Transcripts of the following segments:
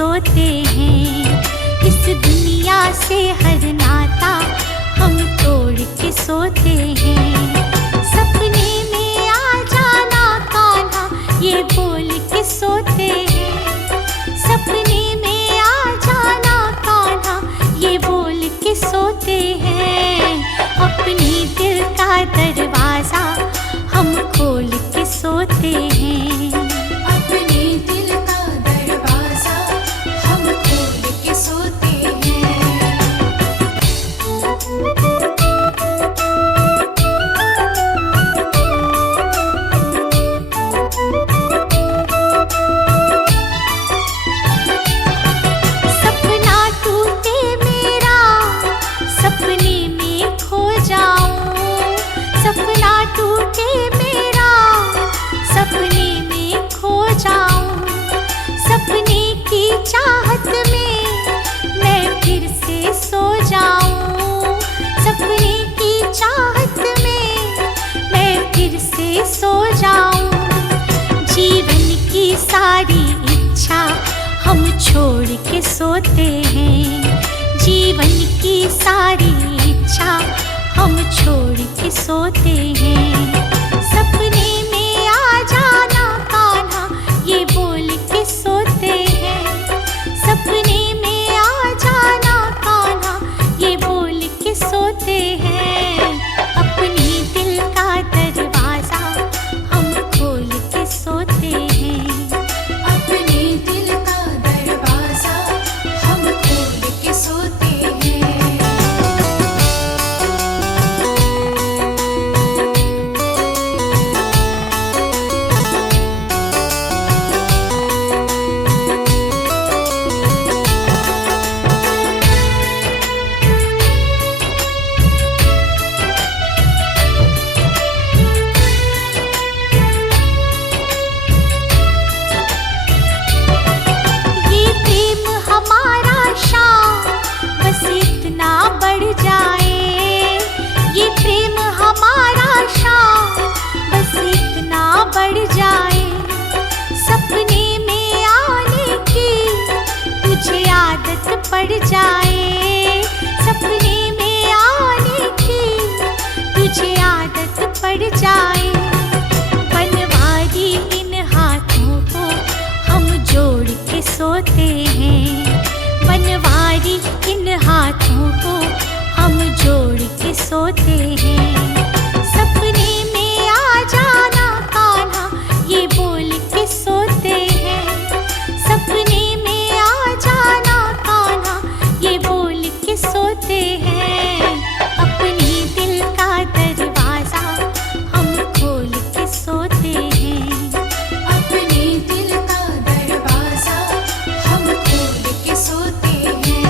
सोते हैं। इस दुनिया से हर नाता हम तोड़ के सोते हैं। सपने में आ जाना कान्हा ये बोल के सोते हैं। सपने में आ जाना कान्हा ये बोल के सोते हैं। अपने दिल का दरवाजा हम खोल के सोते हैं। अपने दिल का दरवाजा हम खोल के सोते हैं। सपना टूटे मेरा सपने में खो जाऊं। सपना टूटे मेरा सपने में खो जाऊं। सपने की चाहत में मैं फिर से सो जाऊं। सपने की चाहत में मैं फिर से सो जाऊं। जीवन की सारी इच्छा हम छोड़ के सोते हैं। जीवन की सारी इच्छा हम छोड़ के सोते हैं। सपने में आ जाना कान्हा ये बोल के सोते हैं। सपने में आ जाना कान्हा ये बोल के सोते हैं। अपने दिल का दरवाजा हम खोल के सोते हैं। अपने दिल का दरवाजा हम खोल के सोते हैं। ये प्रेम हमारा शाम बस इतना बढ़ जाए। ये प्रेम हमारा शाम बस इतना बढ़ जाए। सपने में आने की तुझे आदत पड़ जाए। सपने में आने की तुझे आदत पड़ जाए। बनवारी इन हाथों को हम जोड़ के सोते हैं। बनवारी इन हाथों को हम जोड़ के सोते हैं। सपने में आ जाना कान्हा ये बोल के सोते हैं। सपने में आ जाना कान्हा ये बोल के सोते हैं। अपने दिल का दरवाजा हम खोल के सोते हैं। अपने दिल का दरवाजा हम खोल के सोते हैं।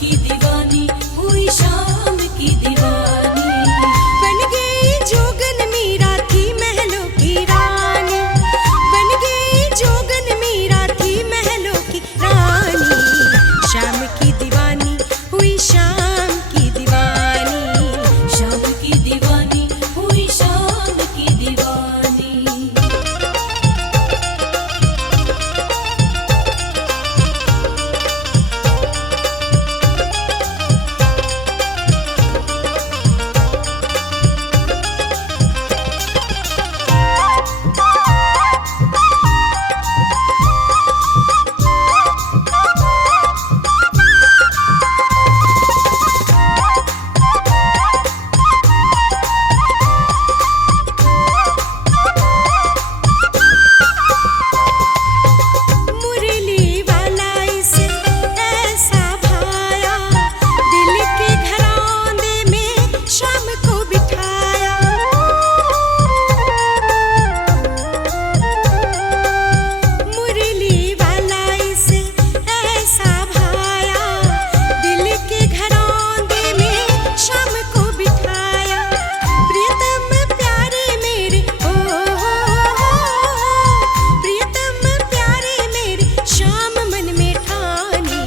की दीवानी हुई शाम की दीवानी। बन गई जोगन मीरा थी महलों की रानी, बन गई जोगन मीरा थी महलों की रानी। शाम की दीवानी हुई शाम की दीवानी, शाम की दीवानी हुई शाम की दीवानी। मुरली वाला इसे ऐसा भाया, दिल के घरौंदे में शाम को बिठाया। मुरली वाला इसे ऐसा भाया, दिल के घरौंदे में शाम को बिठाया। प्रियतम प्यारे मेरे ओ प्रियतम प्यारे मेरे शाम मन में ठानी।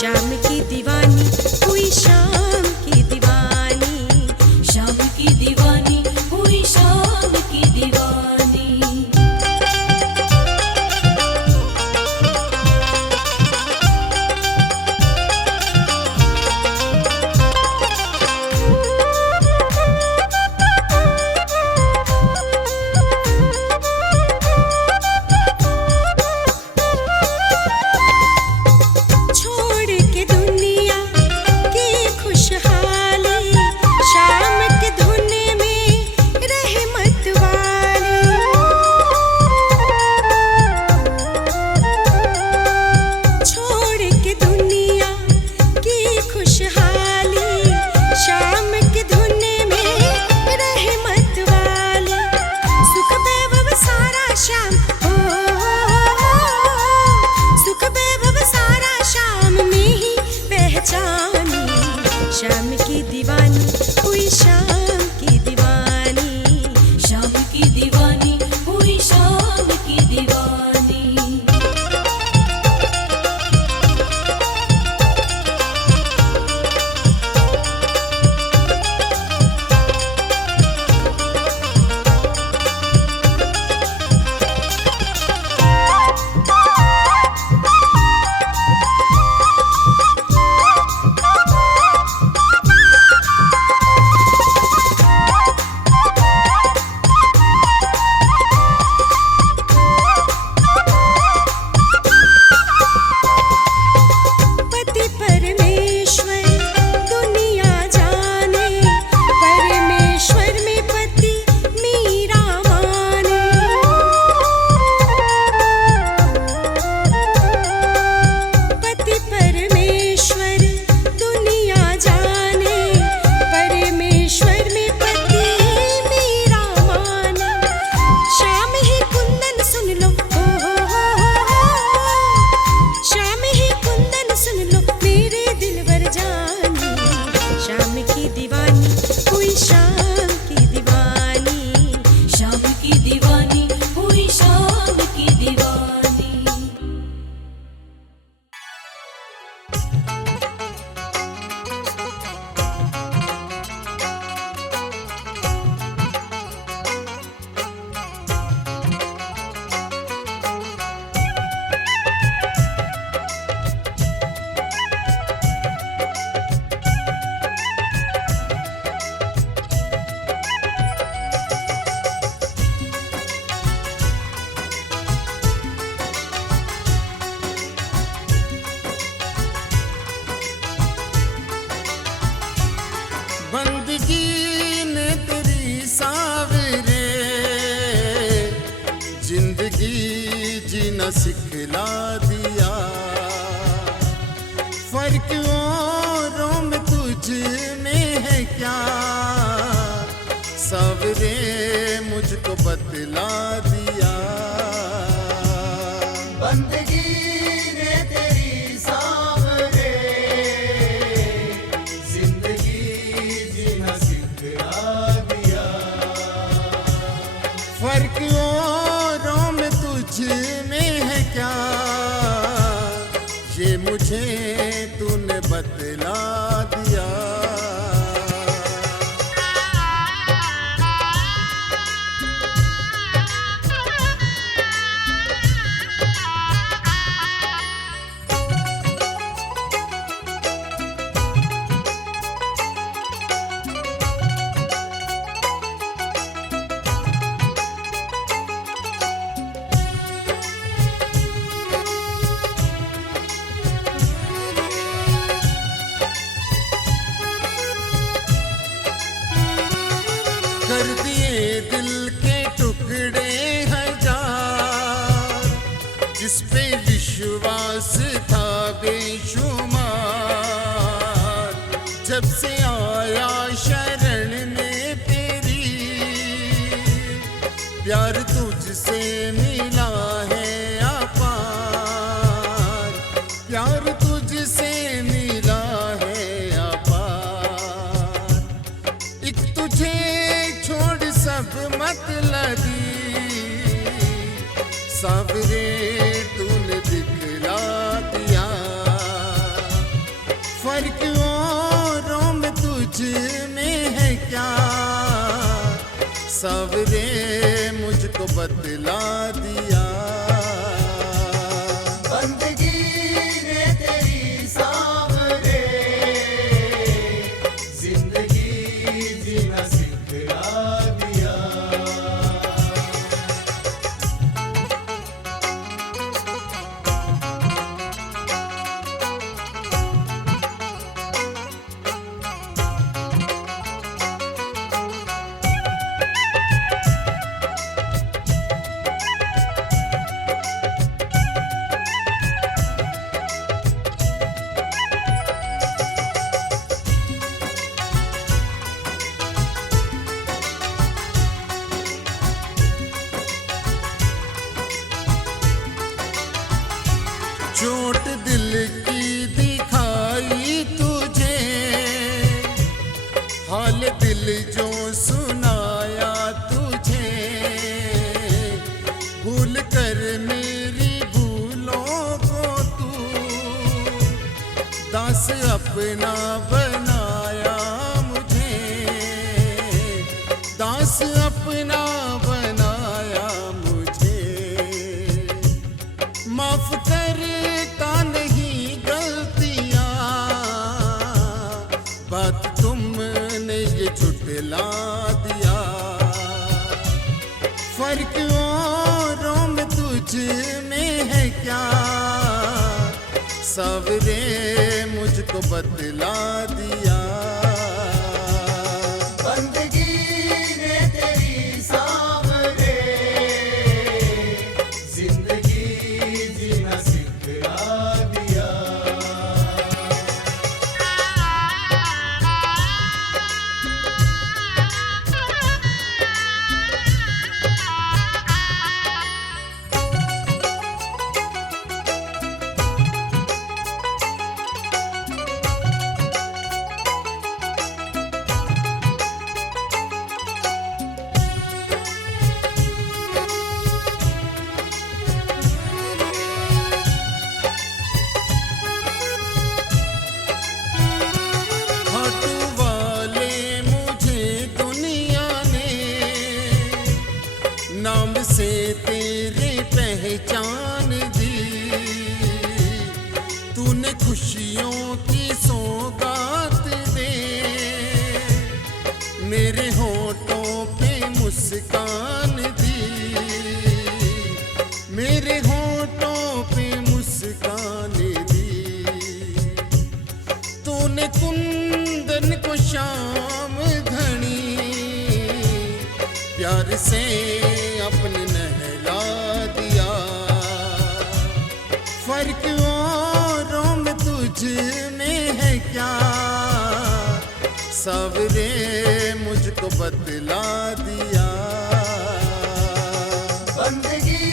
शाम की दीवानी हुई शाम की दीवानी, शाम की दीवानी हुई शाम की दीवानी। छोड़ के दुनिया की खुशहाली, शाम के धुन में रहमत वाली। छोड़ के दुनिया की खुशहाली, शाम के धुन में रहमत वाली। सुख वैभव सारा शाम सुख वैभव सारा शाम में ही पहचानी। शाम की दीवानी हुई शाम की दीवानी, शाम की दीवानी हुई शाम की दीवानी। पति परमेश्वर दुनिया जाने, परमेश्वर में पति मीरा माने। पति परमेश्वर दुनिया जाने, परमेश्वर में पति मीरा माने। शाम ही कुंदन सुन लो शाम ही कुंदन सुन लो मेरे दिलवर जानी। शाम की दीवानी हुई शाम की दीवानी, शाम की दीवानी हुई शाम की दीवानी। बंदगी ने तेरी सावरे, जिंदगी जीना सिखला दिया। फर्क औरों में तुझ में है क्या, सावरे मुझको बतला दिया। बंदगी ने तेरी सावरे, मुझे तूने बतला दिया। कर दिए दिल के टुकड़े हजार, जिस पे विश्वास था बेशुमार। जब से आया शरण में तेरी, प्यार तुझसे मिला है अपार, प्यार तुझसे मिला है अपार। एक तुझे छोड़ सब मतलबी सावरे तूने दिखला दिया। फर्क औरों में तुझ में है क्या, सावरे मुझको बतला दिया। बंदगी ने तेरी सावरे, जिंदगी जीना सिखला दिया। चोट दिल की दिखाई तुझे, हाल दिल जो सुनाया तुझे। भूल कर मेरी भूलों को तू दास अपना बनाया मुझे, दास अपना बनाया मुझे। माफ करता नहीं गलतियां, बात तुमने ये झुठला दिया। फर्क औरों में तुझ में है क्या, सावरे मुझको बतला दिया। बंदगी ने तेरी सावरे, जिंदगी जीना सिखला दिया। हाथू वाले मुझे दुनिया ने नाम से तेरे पहचान दी। तूने खुशियों की सौगात दे, मेरे होठों पे मुस्कान दी, मेरे होठों पे मुस्कान दी। तूने कुंदन को शाम घनी प्यार से अपने नहला दिया। फर्क औरों में तुझ में है क्या, सावरे मुझको बतला दिया। बंदगी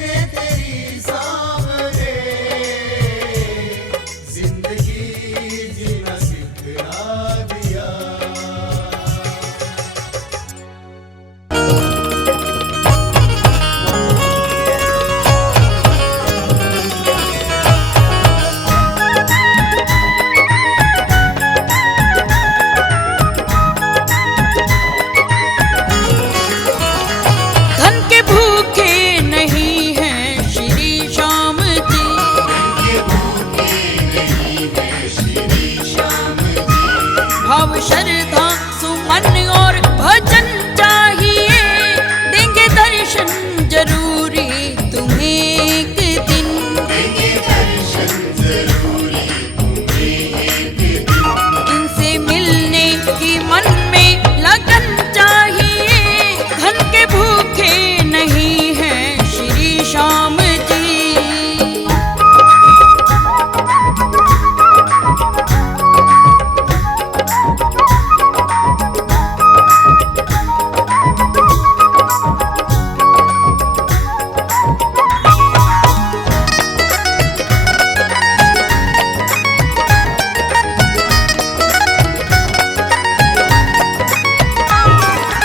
ने तेरी सावरे, जिंदगी जीना सिखला दिया। भाव श्रद्धा सुमन और भजन चाहिए, देंगे दर्शन जरूरी तुम्हें एक दिन। देंगे दर्शन जरूरी तुम्हें एक दिन। इनसे मिलने की मन में लगन चाहिए, धन के भूखे नहीं हैं श्री श्याम जी।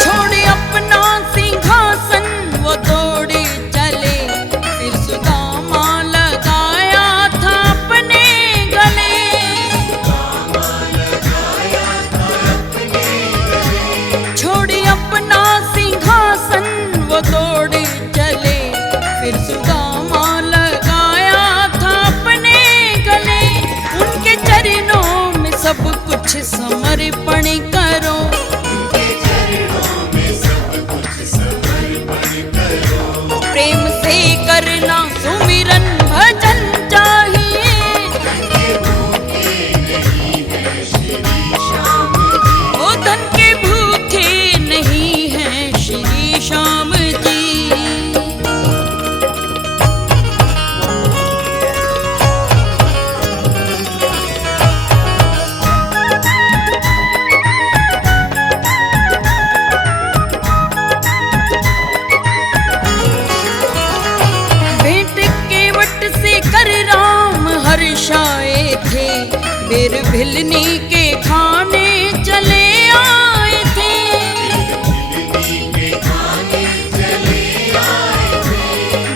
छोड़े अपना सिंहासन वो दौड़े चले, फिर सुदामा लगाया था अपने गले। छोड़े अपना सिंहासन वो दौड़े चले, फिर सुदामा लगाया था अपने गले। उनके चरणों में सब कुछ समर्पण करो, उनके चरणों में सब कुछ समर्पण करो। प्रेम से करना सुमिरन भजन चाहिए, के भूखे नहीं है श्री श्याम जी। ओ धन के भूखे नहीं हैं श्री श्याम जी। भेंट केवट से कर राम हर्षाए थे, बेर भिलनी के खाने चले आए थे। मिलनी के खाने चले आए थे।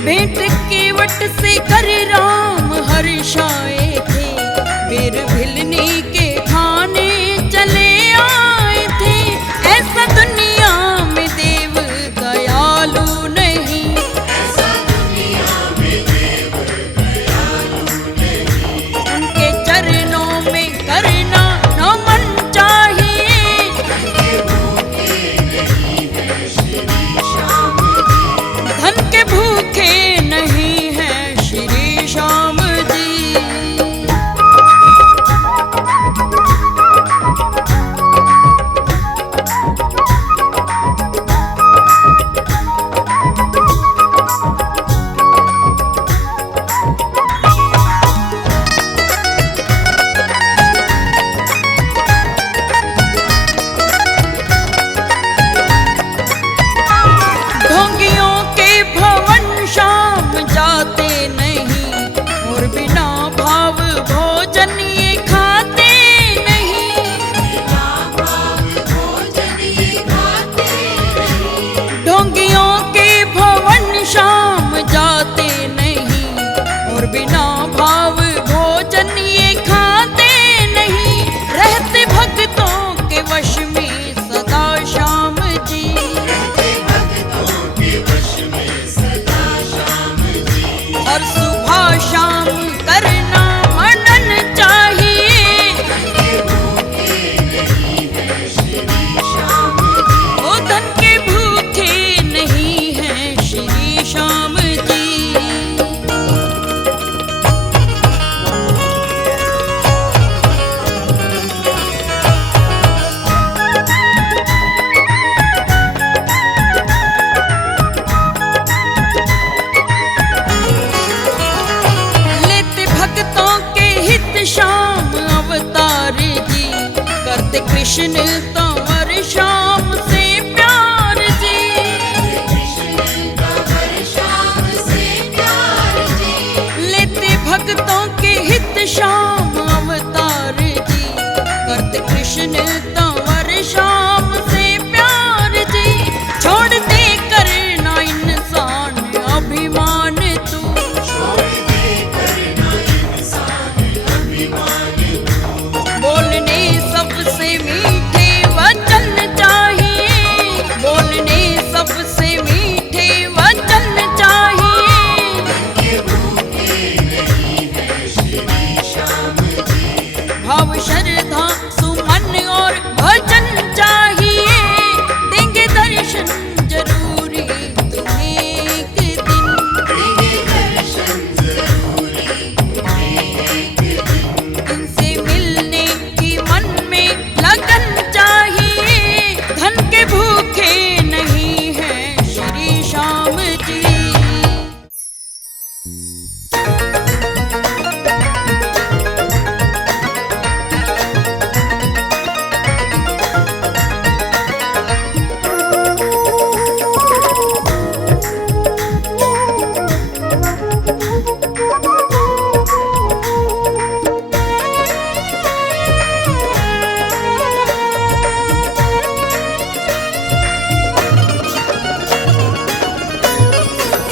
भेंट केवट से कर राम हर्षाए थे, बेर भिलनी के खाने चले आए थे। ऐसा दुनिया में देव दयालु नहीं, ऐसा दुनिया में देव दयालु नहीं। उनके चरणों में करना नमन चाहिए, के भूखे नहीं है श्री श्याम जी। धन के भूखे नहीं हैं श्री श्याम जी। ढोंगियों के भवन श्याम जाते नहीं, और बिना भाव भोजन ये खाते नहीं। भोजन ये खाते नहीं। ढोंगियों के भवन श्याम जाते नहीं, और बिना भाव भोजन ये खाते नहीं। रहते भक्तों के वश में सदा श्याम जी, रहते भक्तों के वश में सदा श्याम जी। हर सुबह शाम करना मनन चाहिए, के भूखे नहीं है श्री श्याम जी। ओ धन के भूखे नहीं हैं श्री श्याम जी। लेते भक्तों के हित श्याम अवतार जी, करते कृष्ण कंवर श्याम से प्यार जी। कृष्ण कंवर श्याम से प्यार जी। लेते भक्तों के हित श्याम अवतार जी, करते कृष्ण कंवर श्याम से प्यार जी। छोड़ दे करना इंसान अभिमान तू, छोड़ दे करना इंसान अभिमान तू। बोलने सबसे मीठे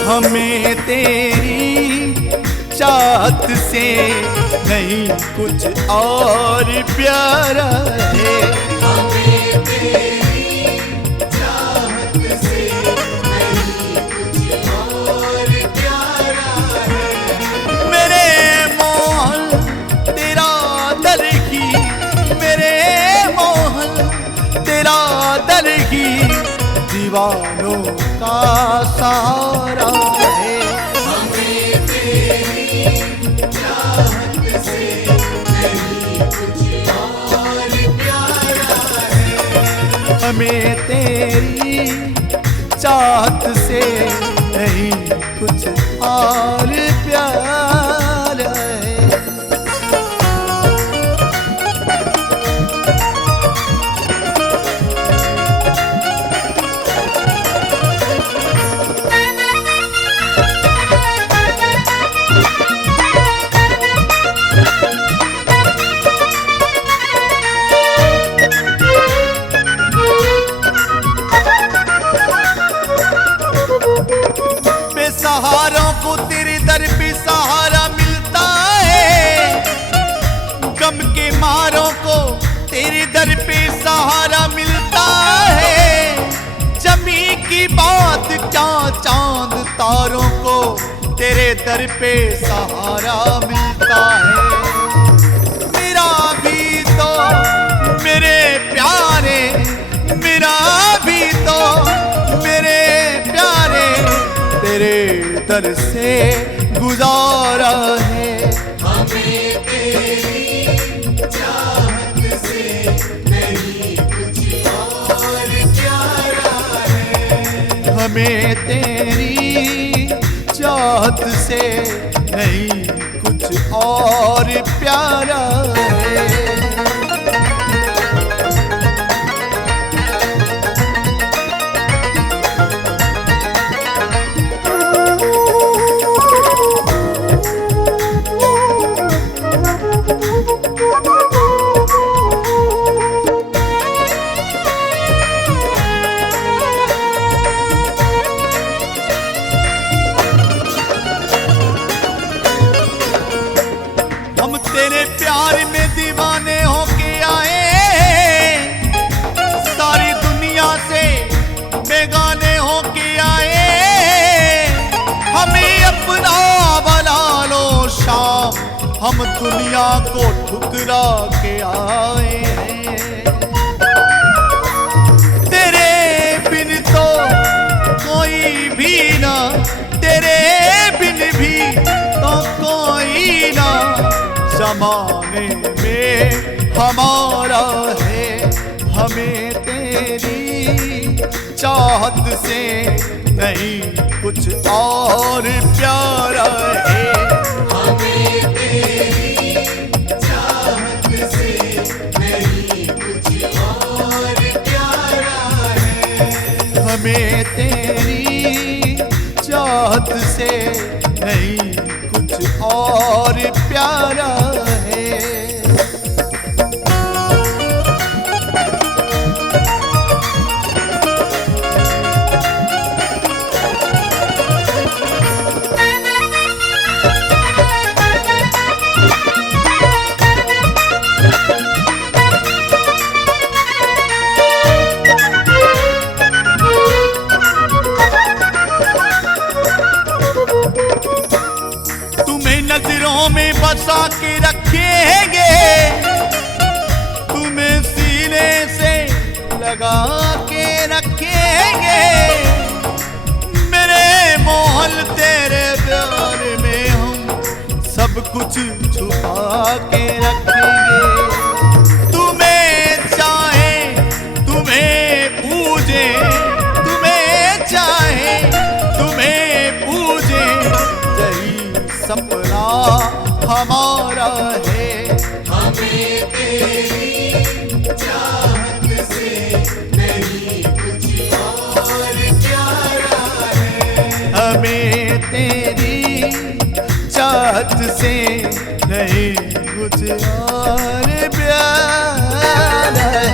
हमें तेरी चाहत से नहीं कुछ और प्यारा है। हमें तेरी चाहत से नहीं कुछ और प्यारा है। मेरे मोहन तेरा दर की, मेरे मोहन तेरा दर की, दीवानों का सहारा है। हमें तेरी चाहत से नहीं कुछ और प्यारा है। हमें तेरी चाहत से नहीं कुछ और प्यारा है। बेसहारों को तेरे दर पे सहारा मिलता है, गम के मारों को तेरे दर पे सहारा मिलता है। जमी की बात क्या, चांद तारों को तेरे दर पे सहारा मिलता है। मेरा भी तो मेरे प्यारे, मेरा भी तो मेरे प्यारे, तेरे दर से गुजारा है। हमें तेरी चाहत से नहीं कुछ और प्यारा है। हमें तेरी चाहत से नहीं कुछ और प्यारा है। हम तेरे प्यार में दीवाने होके आए, सारी दुनिया से बेगाने होके आए। हमें अपना बना लो शाम, हम दुनिया को ठुकरा के आए। तेरे बिन तो कोई भी ना, तेरे बिन भी तो कोई ना, ज़माने में हमारा है। हमें तेरी चाहत से नहीं कुछ और प्यारा है। हमें तेरी चाहत से नहीं कुछ और प्यारा है। हमें तेरी चाहत से नहीं कुछ और प्यारा है। तुम्हें नजरों में बसा के रखेंगे, तुम्हें सीने से लगा के रखेंगे। मेरे मोहन तेरे प्यार में हम सब कुछ छुपा के रखेंगे। तुम्हें चाहे, तुम्हें पूजे, तुम्हें चाहे, तुम्हें पूजे, यही सपना हमारा है। हमें तेरी चाहत से नहीं कुछ और प्यारा है। हमें तेरी चाहत से नहीं कुछ और प्यारा है।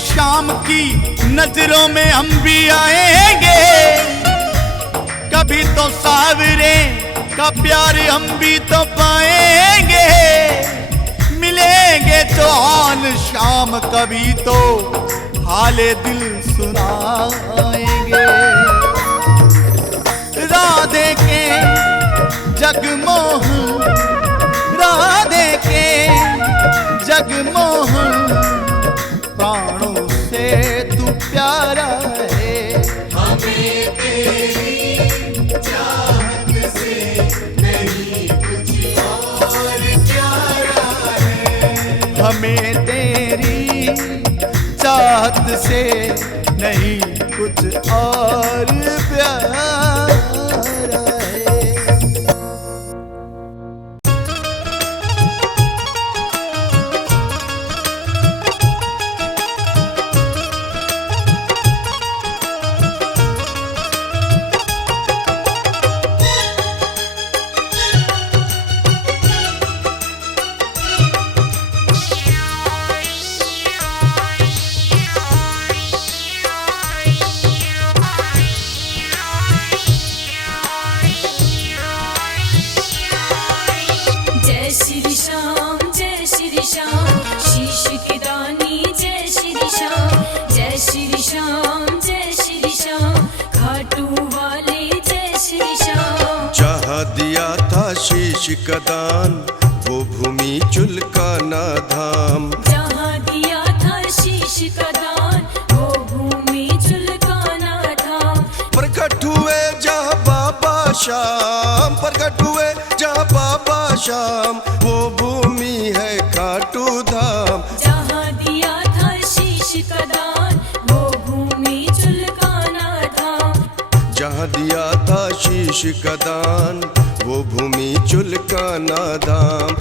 शाम की नजरों में हम भी आएंगे, कभी तो सावरे का प्यार हम भी तो पाएंगे। मिलेंगे तो आन शाम कभी तो हाले दिल सुनाएंगे। राधे के जगमोहन, राधे के जगमोहन, प्राणों से तू प्यारा है। हमें तेरी चाहत से नहीं कुछ और प्यारा है। हमें तेरी चाहत से नहीं कुछ और प्यारा है। जय श्री श्याम, जय श्री श्याम, शीश की दानी जय श्री श्याम। जय श्री श्याम, जय श्री श्याम, खाटू वाले जय श्री श्याम। जहाँ दिया था शीश का दान वो भूमि चुलकाना धाम। जहाँ दिया था शीश का दान वो भूमि चुलकाना धाम। प्रकट हुए जहाँ बाबा श्याम, प्रकट हुए जहाँ बाबा श्याम, वो भूमि है खाटू धाम। जहाँ दिया था शीश का दान वो भूमि चुलकाना धाम। जहाँ दिया था शीश का दान वो भूमि चुलकाना धाम।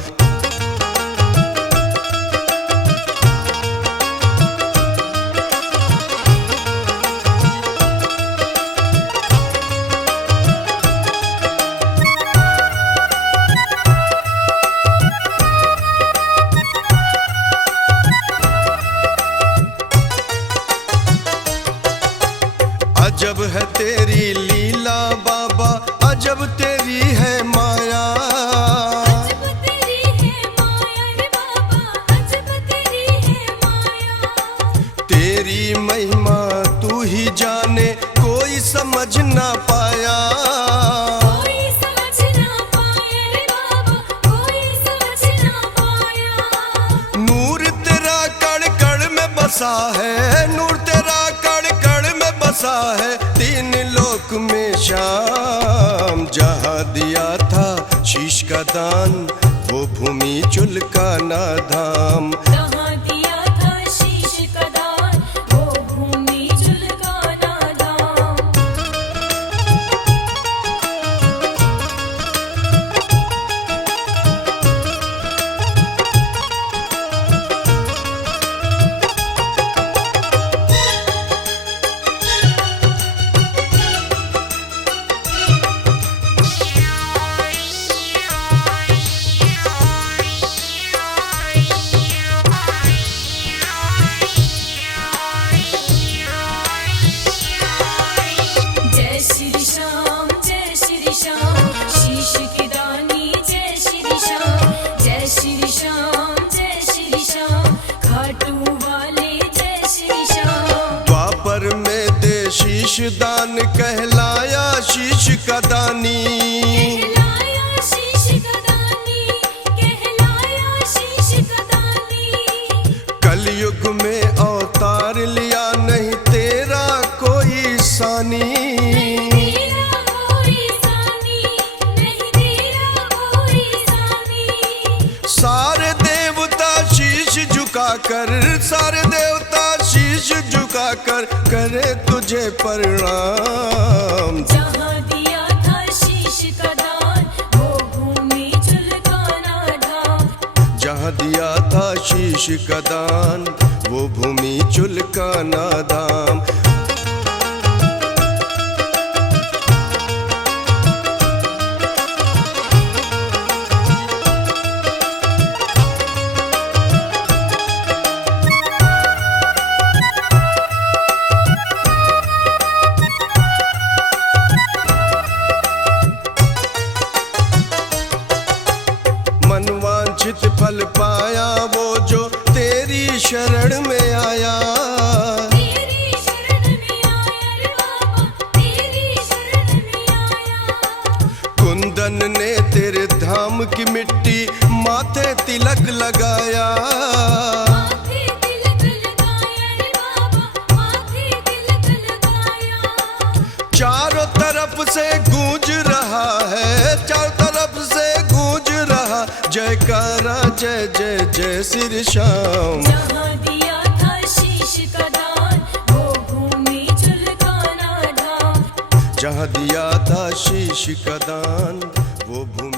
अजब है तेरी लीला बाबा, अजब तेरी है माया। अजब तेरी है माया रे बाबा, अजब तेरी है माया। तेरी महिमा तू ही जाने कोई समझ ना पाया। कोई समझ ना पाया रे बाबा, कोई समझ ना पाया। नूर तेरा कण कण में बसा है, नूर तेरा कण कण में बसा है, तीन लोक में श्याम। जहाँ दिया था शीश का दान वो भूमि चुलकाना धाम। जहाँ दिया था शीश का दान वो भूमि चुलकाना धाम। जय श्री श्याम, जय श्री श्याम, शीश की दानी जय श्री श्याम। जय श्री श्याम, जय श्री श्याम, खाटू वाले जय श्री श्याम। द्वापर में दे शीश दान कहलाया शीश का दानी। कहलाया शीश का दानी, कहलाया शीश का दानी। कलयुग में अवतार लिया नहीं तेरा कोई सानी। तेरा कोई सानी, नहीं तेरा कोई सानी। सारे देवता शीश झुकाकर, सारे देवता शीश झुकाकर करे तुझे प्रणाम। जहाँ दिया था शीश का दान वो भूमि चुलकाना धाम। जहाँ दिया था शीश का दान वो भूमि चुलकाना धाम। शरण में आया, तेरी शरण में आया रे बाबा, तेरी शरण में आया। कुंदन ने तेरे धाम की मिट्टी माथे तिलक लगाया, माथे तिलक लगाया रे बाबा, माथे तिलक लगाया। चारों तरफ से गूंज रहा है, चारों तरफ से गूंज रहा जयकारा जय जय जय श्री श्याम। जहाँ दिया था शीश का दान, वो भूमि झुलकाना धाम। जहाँ दिया था शीश का दान वो भूमि